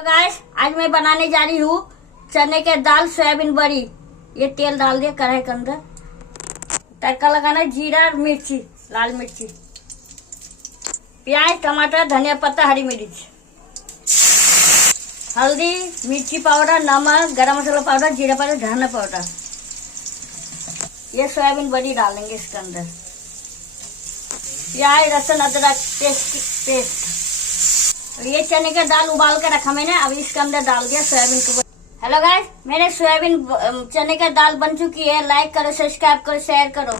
तो गाइस आज मैं बनाने जा रही हूँ चने के दाल सोयाबीन बड़ी। ये तेल डाल दिया कढ़ाई के अंदर। तड़का लगाना जीरा और मिर्ची, लाल मिर्ची, प्याज, टमाटर, धनिया पत्ता, हरी मिर्च, हल्दी, मिर्ची पाउडर, नमक, गरम मसाला पाउडर, जीरा पाउडर, धनिया पाउडर। ये सोयाबीन बड़ी डालेंगे इसके अंदर। प्याज, लहसुन, अदरक पेस्ट। ये चने का दाल उबाल कर रखा मैंने, अब इसके अंदर डाल दिया सोयाबीन को। हेलो गाइस, मेरे सोयाबीन चने का दाल बन चुकी है। लाइक करो, सब्सक्राइब करो, शेयर करो।